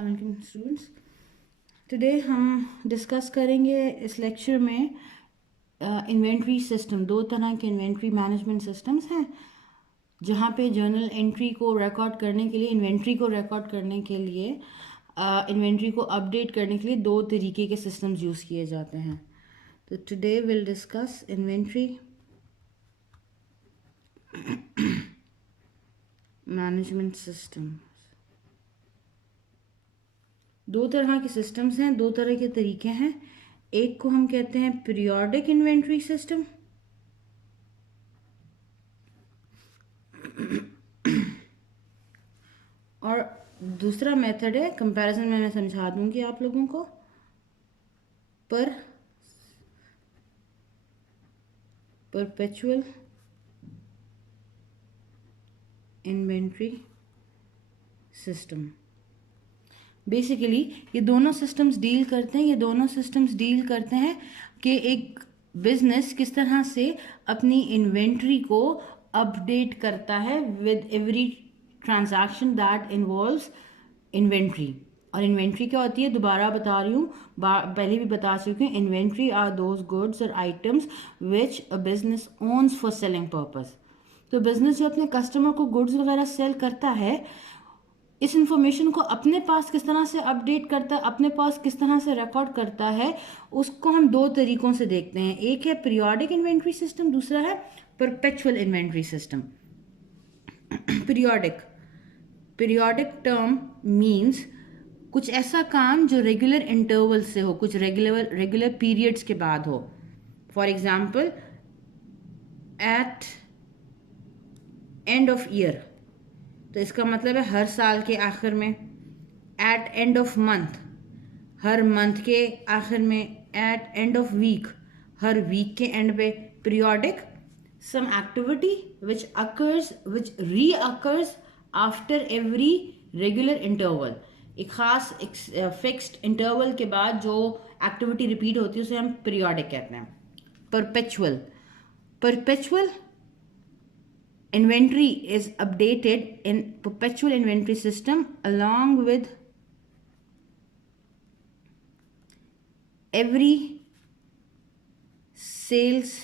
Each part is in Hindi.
स्टूडेंट्स, टुडे हम डिस्कस करेंगे इस लेक्चर में इन्वेंट्री सिस्टम। दो तरह के इन्वेंट्री मैनेजमेंट सिस्टम्स हैं जहाँ पे जर्नल एंट्री को रिकॉर्ड करने के लिए, इन्वेंट्री को रिकॉर्ड करने के लिए, इन्वेंट्री को अपडेट करने के लिए दो तरीके के सिस्टम्स यूज़ किए जाते हैं। तो today will discuss inventory management system. दो तरह के सिस्टम्स हैं, दो तरह के तरीके हैं। एक को हम कहते हैं पीरियोडिक इन्वेंट्री सिस्टम और दूसरा मेथड है, कंपैरिजन में मैं समझा दूंगी आप लोगों को, परपेचुअल इन्वेंट्री सिस्टम। बेसिकली ये दोनों सिस्टम्स डील करते हैं कि एक बिजनेस किस तरह से अपनी इन्वेंट्री को अपडेट करता है with every transaction that involves inventory. और इन्वेंट्री क्या होती है, दोबारा बता रही हूँ, पहले भी बता चुकी हूँ। इन्वेंट्री आर दोज गुड्स और items which a business owns for selling purpose. तो बिजनेस जो अपने कस्टमर को गुड्स वगैरह सेल करता है, इस इंफॉर्मेशन को अपने पास किस तरह से अपडेट करता है, अपने पास किस तरह से रिकॉर्ड करता है, उसको हम दो तरीकों से देखते हैं। एक है पीरियोडिक इन्वेंट्री सिस्टम, दूसरा है perpetual inventory system. Periodic term means कुछ ऐसा काम जो रेगुलर इंटरवल से हो, कुछ रेगुलर पीरियड्स के बाद हो। For example, at end of year, तो इसका मतलब है हर साल के आखिर में। एट एंड ऑफ मंथ, हर मंथ के आखिर में। एट एंड ऑफ वीक, हर वीक के एंड पे। Periodic, some activity which reoccurs after every regular interval. एक खास फिक्स्ड इंटरवल के बाद जो एक्टिविटी रिपीट होती है उसे हम पीरियोडिक कहते हैं। Perpetual inventory is updated in perpetual inventory system along with every sales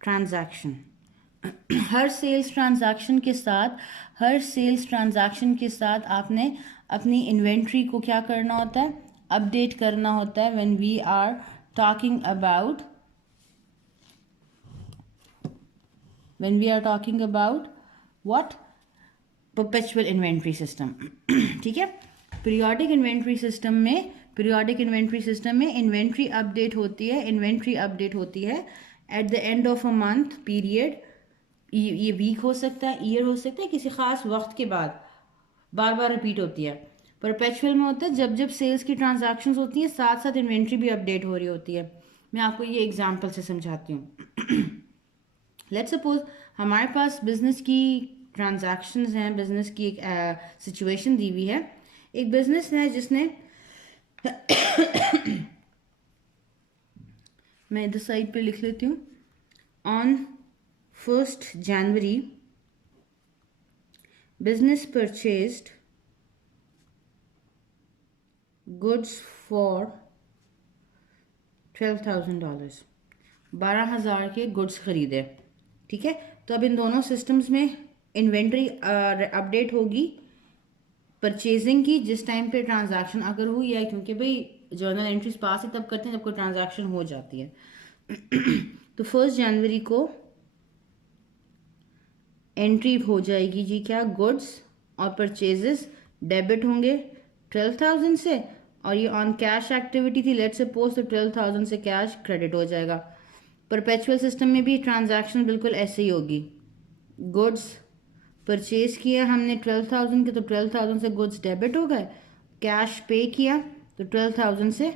transaction। हर सेल्स ट्रांजैक्शन के साथ आपने अपनी इन्वेंट्री को क्या करना होता है, अपडेट करना होता है। When we are talking about what? Perpetual inventory system. ठीक है। पीरियोडिक इन्वेंट्री सिस्टम में इन्वेंट्री अपडेट होती है at the end of a month period. ये वीक हो सकता है, ईयर हो सकता है, किसी खास वक्त के बाद बार बार रिपीट होती है। परपेचुअल में होता है जब जब सेल्स की ट्रांजैक्शंस होती हैं, साथ साथ इन्वेंट्री भी अपडेट हो रही होती है। मैं आपको ये एग्जांपल से समझाती हूँ। लेट्स सपोज हमारे पास बिजनेस की ट्रांजैक्शंस हैं, बिजनेस की एक सिचुएशन दी हुई है। एक बिजनेस है जिसने मैं इधर साइड पे लिख लेती हूँ। On 1st January business purchased goods for $12,000। 12,000 के गुड्स खरीदे। ठीक है। तो अब इन दोनों सिस्टम्स में इन्वेंट्री अपडेट होगी परचेजिंग की जिस टाइम पे ट्रांजैक्शन अगर हुई है, क्योंकि भाई जर्नल एंट्रीज पास ही तब करते हैं जब कोई ट्रांजैक्शन हो जाती है। तो 1st January को एंट्री हो जाएगी जी, क्या, गुड्स और परचेजेस डेबिट होंगे 12,000 से, और ये ऑन कैश एक्टिविटी थी, लेट्स सपोज, तो 12,000 से कैश क्रेडिट हो जाएगा। परपेचुअल सिस्टम में भी ट्रांजैक्शन बिल्कुल ऐसे ही होगी। गुड्स परचेज किया हमने 12,000 के, तो 12,000 से गुड्स डेबिट हो गए। कैश पे किया तो 12,000 से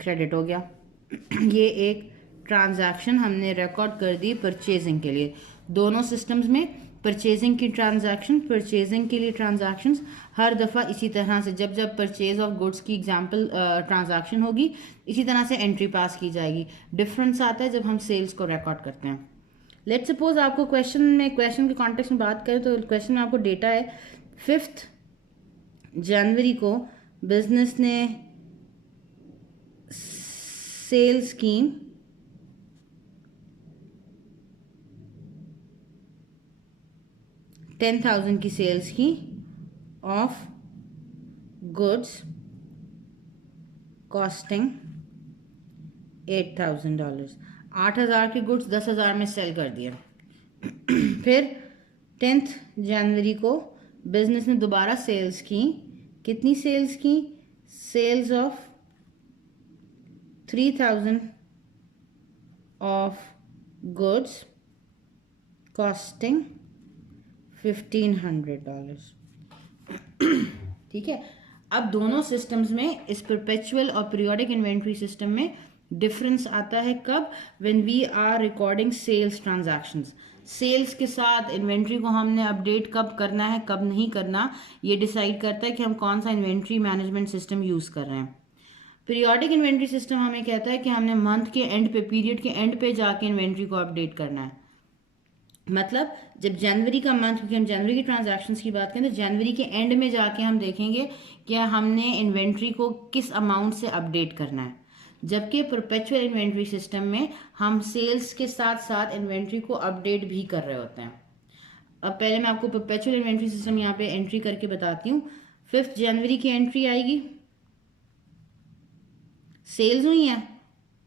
क्रेडिट हो गया। ये एक ट्रांजैक्शन हमने रिकॉर्ड कर दी परचेजिंग के लिए। दोनों सिस्टम्स में परचेजिंग के लिए ट्रांजैक्शंस हर दफ़ा इसी तरह से, जब जब परचेज ऑफ गुड्स की एग्जांपल ट्रांजैक्शन होगी, इसी तरह से एंट्री पास की जाएगी। डिफरेंस आता है जब हम सेल्स को रिकॉर्ड करते हैं। लेट्स सपोज आपको क्वेश्चन के कॉन्टेक्स्ट में बात करें तो क्वेश्चन में आपको डेटा है 5th जनवरी को बिजनेस ने सेल्स की 10,000 की सेल्स की ऑफ गुड्स कॉस्टिंग $8,000। 8,000 के गुड्स 10,000 में सेल कर दिया। फिर 10th जनवरी को बिजनेस ने दोबारा सेल्स की, कितनी सेल्स की? Sales of 3,000 of goods costing $1,500। ठीक है। अब दोनों सिस्टम्स में, इस परपेचुअल और पीरियोडिक इन्वेंट्री सिस्टम में डिफरेंस आता है कब? When we are recording sales transactions. Sales के साथ इन्वेंट्री को हमने अपडेट कब करना है, कब नहीं करना, ये डिसाइड करता है कि हम कौन सा इन्वेंट्री मैनेजमेंट सिस्टम यूज़ कर रहे हैं। पीरियोडिक इन्वेंट्री सिस्टम हमें कहता है कि हमने मंथ के एंड पे, पीरियड के एंड पे जाके इन्वेंट्री को अपडेट करना है। मतलब जब जनवरी का मंथ, क्योंकि हम जनवरी की ट्रांजैक्शंस की बात करें, तो जनवरी के एंड में जाके हम देखेंगे कि हमने इन्वेंट्री को किस अमाउंट से अपडेट करना है। जबकि परपेचुअल इन्वेंट्री सिस्टम में हम सेल्स के साथ साथ इन्वेंट्री को अपडेट भी कर रहे होते हैं। अब पहले मैं आपको परपेचुअल इन्वेंट्री सिस्टम यहाँ पे एंट्री करके बताती हूँ। 5 जनवरी की एंट्री आएगी, सेल्स हुई हैं,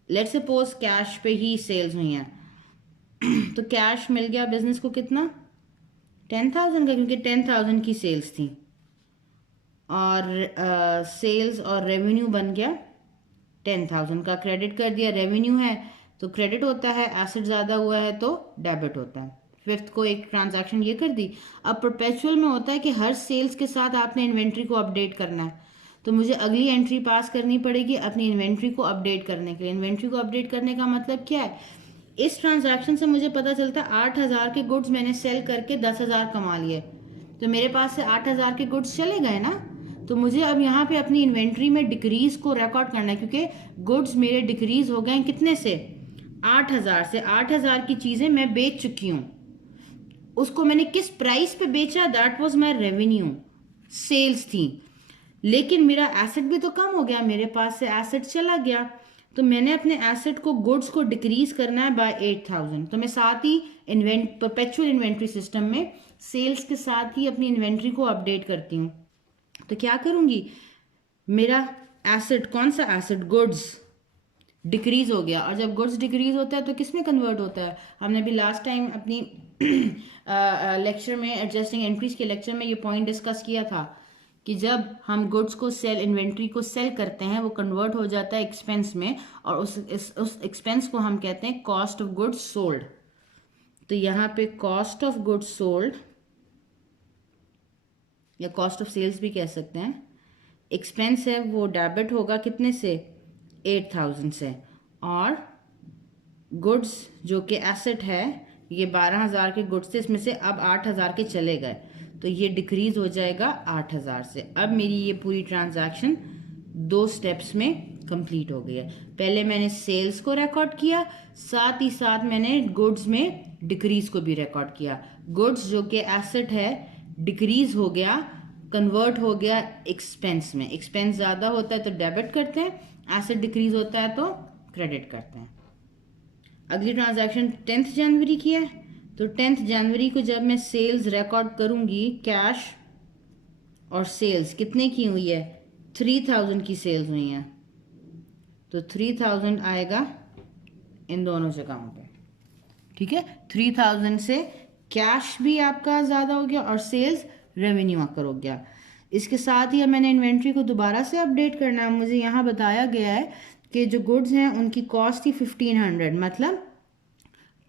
लेट्स सपोज कैश पे ही सेल्स हुई हैं, तो कैश मिल गया बिजनेस को कितना? 10,000 का, क्योंकि 10,000 की सेल्स थी। और सेल्स और रेवेन्यू बन गया 10,000 का, क्रेडिट कर दिया। रेवेन्यू है तो क्रेडिट होता है, एसेट ज़्यादा हुआ है तो डेबिट होता है। 5th को एक ट्रांजैक्शन ये कर दी। अब परपेचुअल में होता है कि हर सेल्स के साथ आपने इन्वेंट्री को अपडेट करना है, तो मुझे अगली एंट्री पास करनी पड़ेगी अपनी इन्वेंट्री को अपडेट करने के लिए। इन्वेंट्री को अपडेट करने का मतलब क्या है? इस ट्रांजैक्शन से मुझे पता चलता है 8,000 के गुड्स मैंने सेल करके 10,000 कमा लिए, तो मेरे पास से 8,000 के गुड्स चले गए ना। तो मुझे अब यहाँ पे अपनी इन्वेंट्री में डिक्रीज को रिकॉर्ड करना है, क्योंकि गुड्स मेरे डिक्रीज हो गए कितने से? 8,000 से। 8,000 की चीज़ें मैं बेच चुकी हूँ, उसको मैंने किस प्राइस पे बेचा? That was my revenue, sales थी। लेकिन मेरा एसेट भी तो कम हो गया, मेरे पास से एसेट चला गया, तो मैंने अपने एसेट को, गुड्स को डिक्रीज करना है बाय 8,000। तो मैं साथ ही परपेचुअल इन्वेंट्री सिस्टम में सेल्स के साथ ही अपनी इन्वेंट्री को अपडेट करती हूँ। तो क्या करूँगी? मेरा एसेट, कौन सा एसेट? गुड्स डिक्रीज हो गया। और जब गुड्स डिक्रीज होता है तो किस में कन्वर्ट होता है? हमने अभी लास्ट टाइम अपनी लेक्चर में, एडजस्टिंग एंट्रीज के लेक्चर में ये पॉइंट डिस्कस किया था कि जब हम गुड्स को सेल, इन्वेंट्री को सेल करते हैं, वो कन्वर्ट हो जाता है एक्सपेंस में, और उस एक्सपेंस को हम कहते हैं कॉस्ट ऑफ गुड्स सोल्ड। तो यहाँ पे कॉस्ट ऑफ गुड्स सोल्ड या कॉस्ट ऑफ सेल्स भी कह सकते हैं, एक्सपेंस है वो डेबिट होगा कितने से? 8,000 से। और गुड्स जो कि एसेट है, ये 12,000 के गुड्स थे, इसमें से अब 8,000 के चले गए, तो ये डिक्रीज हो जाएगा 8,000 से। अब मेरी ये पूरी ट्रांजैक्शन 2 स्टेप्स में कंप्लीट हो गई है। पहले मैंने सेल्स को रिकॉर्ड किया, साथ ही साथ मैंने गुड्स में डिक्रीज को भी रिकॉर्ड किया। गुड्स जो कि एसेट है डिक्रीज हो गया, कन्वर्ट हो गया एक्सपेंस में। एक्सपेंस ज़्यादा होता है तो डेबिट करते हैं, एसेट डिक्रीज होता है तो क्रेडिट करते हैं। अगली ट्रांजैक्शन 10th जनवरी की है, तो 10th जनवरी को जब मैं सेल्स रिकॉर्ड करूंगी, कैश और सेल्स कितने की हुई है? 3,000 की सेल्स हुई हैं, तो 3,000 आएगा इन दोनों जगहों पे। ठीक है, 3,000 से कैश भी आपका ज़्यादा हो गया और सेल्स रेवेन्यू आकर हो गया। इसके साथ ही अब मैंने इन्वेंट्री को दोबारा से अपडेट करना है। मुझे यहाँ बताया गया है कि जो गुड्स हैं उनकी कॉस्ट थी 1,500, मतलब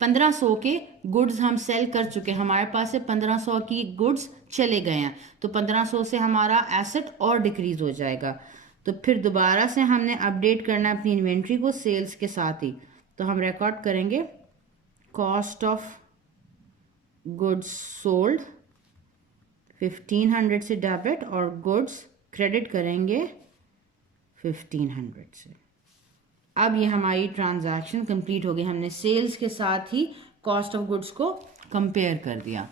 1,500 के गुड्स हम सेल कर चुके हैं, हमारे पास से 1,500 की गुड्स चले गए हैं, तो 1,500 से हमारा एसेट और डिक्रीज हो जाएगा। तो फिर दोबारा से हमने अपडेट करना है अपनी इन्वेंट्री को सेल्स के साथ ही, तो हम रिकॉर्ड करेंगे कॉस्ट ऑफ गुड्स सोल्ड 1,500 से डेबिट, और गुड्स क्रेडिट करेंगे 1,500 से। अब ये हमारी ट्रांजैक्शन कंप्लीट हो गई, हमने सेल्स के साथ ही कॉस्ट ऑफ गुड्स को कंपेयर कर दिया।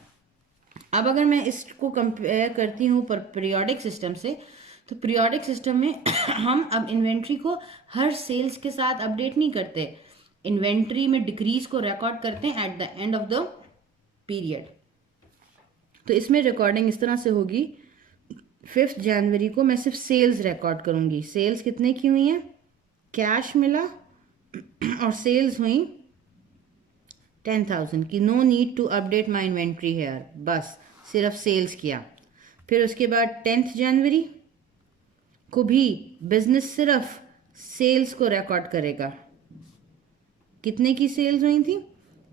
अब अगर मैं इसको कंपेयर करती हूँ पर पीरियोडिक सिस्टम से, तो पीरियोडिक सिस्टम में हम अब इन्वेंट्री को हर सेल्स के साथ अपडेट नहीं करते, इन्वेंट्री में डिक्रीज को रिकॉर्ड करते हैं eight the end of the period. तो इसमें रिकॉर्डिंग इस तरह से होगी, 5 जनवरी को मैं सिर्फ सेल्स रिकॉर्ड करूंगी। सेल्स कितने की हुई हैं, कैश मिला और सेल्स हुई 10,000 की। No need to update my inventory here, बस सिर्फ सेल्स किया। फिर उसके बाद 10 जनवरी को भी बिजनेस सिर्फ सेल्स को रिकॉर्ड करेगा। कितने की सेल्स हुई थी,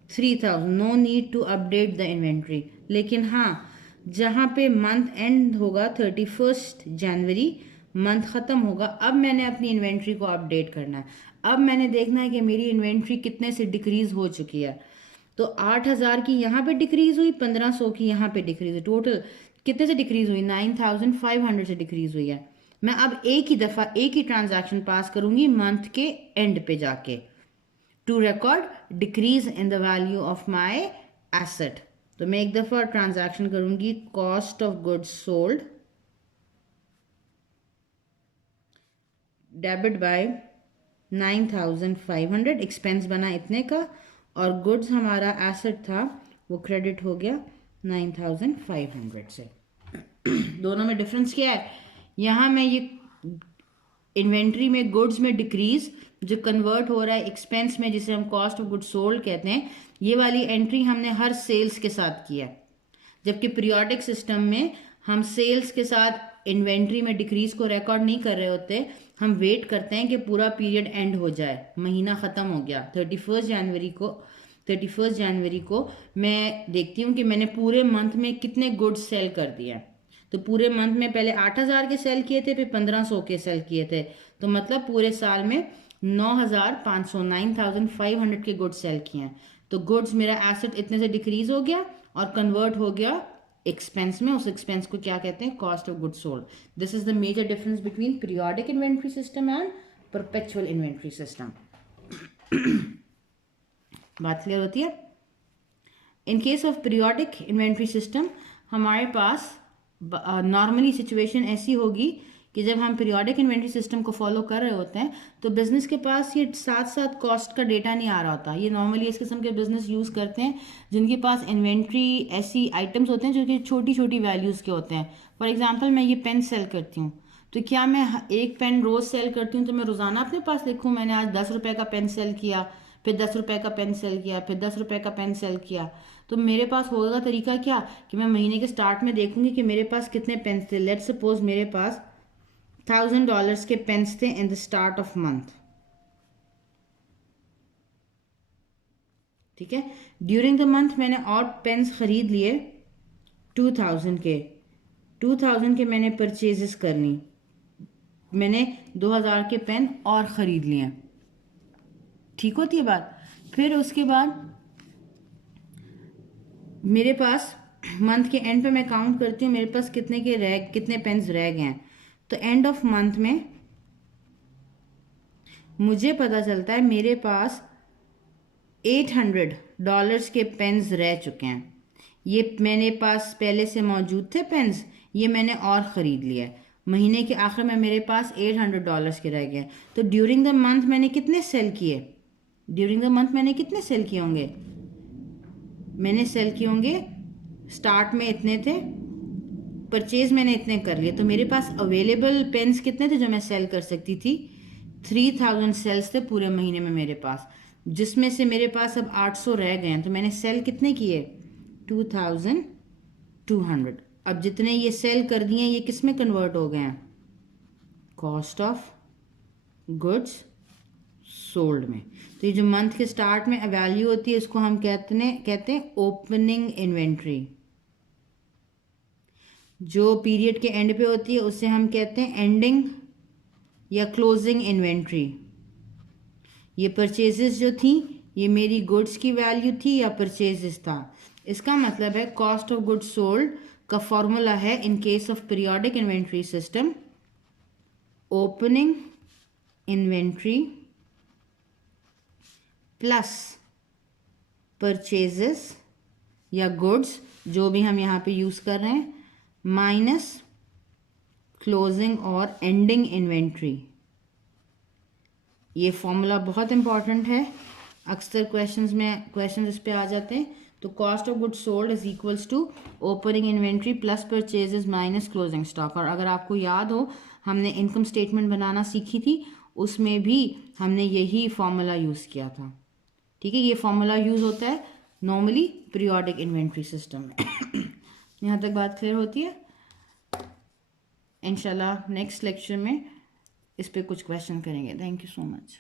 3,000। No need to update the inventory. लेकिन हाँ, जहाँ पे मंथ एंड होगा 31 जनवरी, मंथ ख़त्म होगा, अब मैंने अपनी इन्वेंट्री को अपडेट करना है। अब मैंने देखना है कि मेरी इन्वेंट्री कितने से डिक्रीज़ हो चुकी है। तो 8,000 की यहाँ पे डिक्रीज़ हुई, 1,500 की यहाँ पे डिक्रीज़ हुई, टोटल कितने से डिक्रीज़ हुई, 9,500 से डिक्रीज़ हुई है। मैं अब एक ही दफ़ा एक ही ट्रांजैक्शन पास करूँगी मंथ के एंड पे जाके, to record decrease in the value of my asset. तो मैं एक दफ़ा ट्रांजैक्शन करूँगी, cost of goods sold debit by 9,500, expense बना इतने का, और गुड्स हमारा एसेट था वो क्रेडिट हो गया 9,500 से। दोनों में डिफरेंस क्या है, यहाँ मैं ये इन्वेंट्री में गुड्स में डिक्रीज जो कन्वर्ट हो रहा है एक्सपेंस में, जिसे हम कॉस्ट ऑफ गुड्स सोल्ड कहते हैं, ये वाली एंट्री हमने हर सेल्स के साथ किया। जबकि पीरियोडिक सिस्टम में हम सेल्स के साथ इन्वेंट्री में डिक्रीज को रिकॉर्ड नहीं कर रहे होते, हम वेट करते हैं कि पूरा पीरियड एंड हो जाए, महीना ख़त्म हो गया 31 जनवरी को मैं देखती हूँ कि मैंने पूरे मंथ में कितने गुड्स सेल कर दिए। तो पूरे मंथ में पहले 8,000 के सेल किए थे, फिर 1,500 के सेल किए थे, तो मतलब पूरे साल में 9,500 के गुड्स सेल किए हैं। तो गुड्स मेरा एसेट इतने से डिक्रीज हो गया और कन्वर्ट हो गया एक्सपेंस में। उस एक्सपेंस को क्या कहते हैं, cost of goods sold. This is the major difference between periodic inventory system and perpetual inventory system. बात क्लियर होती है। In case of periodic inventory system हमारे पास नॉर्मली सिचुएशन ऐसी होगी कि जब हम पीरियोडिक इन्वेंट्री सिस्टम को फॉलो कर रहे होते हैं तो बिजनेस के पास ये साथ साथ कॉस्ट का डेटा नहीं आ रहा होता। ये नॉर्मली इस किस्म के बिजनेस यूज़ करते हैं जिनके पास इन्वेंट्री ऐसी आइटम्स होते हैं जो कि छोटी छोटी वैल्यूज़ के होते हैं। फॉर एग्जांपल मैं ये पेन सेल करती हूँ, तो क्या मैं एक पेन रोज़ सेल करती हूँ तो मैं रोज़ाना अपने पास लिखूँ मैंने आज 10 रुपये का पेन सेल किया, फिर 10 रुपये का पेन सेल किया, फिर 10 रुपये का पेन सेल किया। तो मेरे पास होगा तरीका क्या कि मैं महीने के स्टार्ट में देखूंगी कि मेरे पास कितने पेन्स थे। लेट्स सपोज मेरे पास $1,000 के पेन्स थे in the start of month, ठीक है। ड्यूरिंग द मंथ मैंने और पेन्स खरीद लिए 2,000 के मैंने परचेजेस करनी, मैंने 2,000 के पेन और ख़रीद लिए, ठीक होती है बात। फिर उसके बाद मेरे पास मंथ के एंड पे मैं काउंट करती हूँ मेरे पास कितने पेन्स रह गए हैं। तो एंड ऑफ मंथ में मुझे पता चलता है मेरे पास $800 के पेन्स रह चुके हैं। ये मेरे पास पहले से मौजूद थे पेन्स, ये मैंने और ख़रीद लिया है। महीने के आखिर में मेरे पास $800 के रह गए। तो ड्यूरिंग द मंथ मैंने कितने सेल किए, होंगे, मैंने सेल किए होंगे, स्टार्ट में इतने थे, परचेज मैंने इतने कर लिए, तो मेरे पास अवेलेबल पेन्स कितने थे जो मैं सेल कर सकती थी, 3,000 सेल्स थे पूरे महीने में मेरे पास, जिसमें से मेरे पास अब 800 रह गए हैं। तो मैंने सेल कितने किए, 2,200। अब जितने ये सेल कर दिए ये किस में कन्वर्ट हो गए हैं, कॉस्ट ऑफ गुड्स सोल्ड में। तो ये जो मंथ के स्टार्ट में वैल्यू होती है इसको हम कहते हैं ओपनिंग इन्वेंट्री। जो पीरियड के एंड पे होती है उसे हम कहते हैं एंडिंग या क्लोजिंग इन्वेंट्री। ये परचेजेस जो थी ये मेरी गुड्स की वैल्यू थी या परचेजेस था। इसका मतलब है कॉस्ट ऑफ गुड्स सोल्ड का फॉर्मूला है in case of periodic inventory system, opening inventory plus purchases या गुड्स जो भी हम यहाँ पे यूज़ कर रहे हैं, माइनस क्लोजिंग और एंडिंग इन्वेंट्री। ये फॉर्मूला बहुत इंपॉर्टेंट है, अक्सर क्वेश्चंस इस पे आ जाते हैं। तो cost of goods sold is equals to opening inventory plus purchases minus closing stock. और अगर आपको याद हो, हमने इनकम स्टेटमेंट बनाना सीखी थी, उसमें भी हमने यही फॉर्मूला यूज़ किया था। ठीक है, ये फॉर्मूला यूज़ होता है नॉर्मली पीरियोडिक इन्वेंट्री सिस्टम में। यहाँ तक बात क्लियर होती है। इंशाल्लाह नेक्स्ट लेक्चर में इस पे कुछ क्वेश्चन करेंगे। Thank you so much.